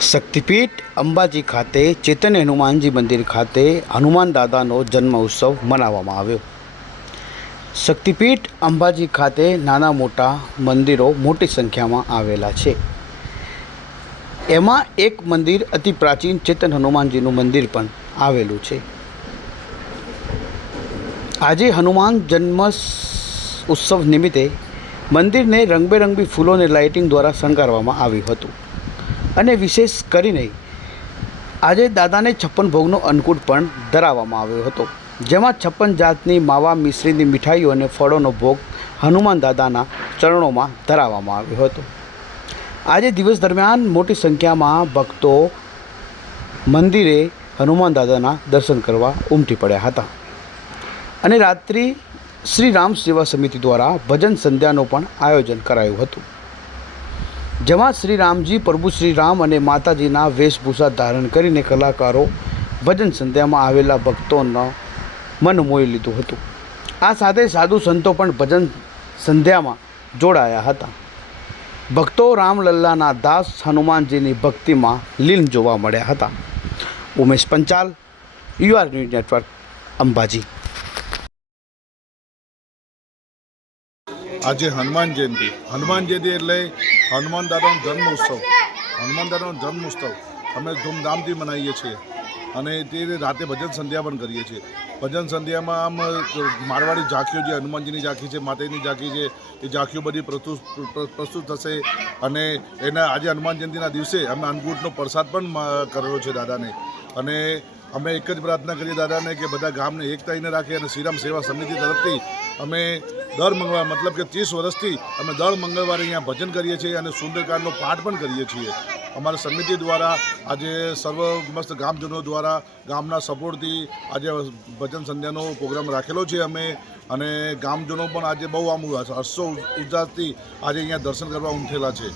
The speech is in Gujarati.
શક્તિપીઠ અંબાજી ખાતે ચેતન હનુમાનજી મંદિર ખાતે હનુમાન દાદાનો જન્મ ઉત્સવ મનાવવામાં આવ્યો. શક્તિપીઠ અંબાજી ખાતે નાના મોટા મંદિરો મોટી સંખ્યામાં આવેલા છે. એમાં એક મંદિર અતિ પ્રાચીન ચેતન હનુમાનજીનું મંદિર પણ આવેલું છે. આજે હનુમાન જન્મ ઉત્સવ નિમિત્તે મંદિરને રંગબેરંગી ફૂલોને લાઇટિંગ દ્વારા શણગારવામાં આવ્યું હતું. અને વિશેષ કરીને આજે દાદાને છપ્પન ભોગનો અન્નકૂટ પણ ધરાવવામાં આવ્યો હતો. જેમાં છપ્પન જાતની માવા, મિશ્રીની મીઠાઈઓ અને ફળોનો ભોગ હનુમાન દાદાના ચરણોમાં ધરાવવામાં આવ્યો હતો. આજે દિવસ દરમિયાન મોટી સંખ્યામાં ભક્તો મંદિરે હનુમાન દાદાના દર્શન કરવા ઉમટી પડ્યા હતા. અને રાત્રિ શ્રી રામ સેવા સમિતિ દ્વારા ભજન સંધ્યાનું પણ આયોજન કરાયું હતું. જેમાં શ્રી રામજી, પ્રભુ શ્રી રામ અને માતાજીના વેશભૂષા ધારણ કરીને કલાકારો ભજન સંધ્યામાં આવેલા ભક્તોનો મન મોહી લીધું હતું. આ સાથે સાધુ સંતો પણ ભજન સંધ્યામાં જોડાયા હતા. ભક્તો રામલલ્લાના દાસ હનુમાનજીની ભક્તિમાં લીન જોવા મળ્યા હતા. Umesh Panchal, UR news network, Ambaji. આજે હનુમાન જયંતિ. હનુમાન જયંતિ એટલે હનુમાન દાદાનો જન્મ ઉત્સવ. હનુમાન દાદાનો જન્મ ઉત્સવ. અમે ધૂમધામથી મનાવીએ છીએ. અને તે રાતે ભજન સંધ્યા પણ કરીએ છીએ. ભજન સંધ્યામાં આમ મારવાડી ઝાંખીઓ જે હનુમાનજીની ઝાંખી છે, માતાજીની ઝાંખી છે, એ ઝાંખીઓ બધી પ્રસ્તુત થશે. અને એના, આજે હનુમાન જયંતિના દિવસે અમે અન્નકૂટનો પ્રસાદ પણ કરેલો છે દાદાને. અને અમે એક જ પ્રાર્થના કરીએ દાદાને કે બધા ગામને એકતાઈને રાખે અને શ્રીરામ સેવા સમિતિ તરફથી અમે દર મંગળવાર, મતલબ કે ત્રીસ વર્ષથી અમે દર મંગળવારે અહીંયા ભજન કરીએ છીએ અને સુંદરકાંડનો પાઠ પણ કરીએ છીએ. અમારી સમિતિ દ્વારા, આજે સર્વ મસ્ત ગામજનો દ્વારા, ગામના સપોર્ટથી આજે ભજન સંધ્યાનો પ્રોગ્રામ રાખેલો છે અમે. અને ગામજનો પણ આજે બહુ આમ હર્ષો ઉજાસથી આજે અહીંયા દર્શન કરવા ઉમઠેલા છે.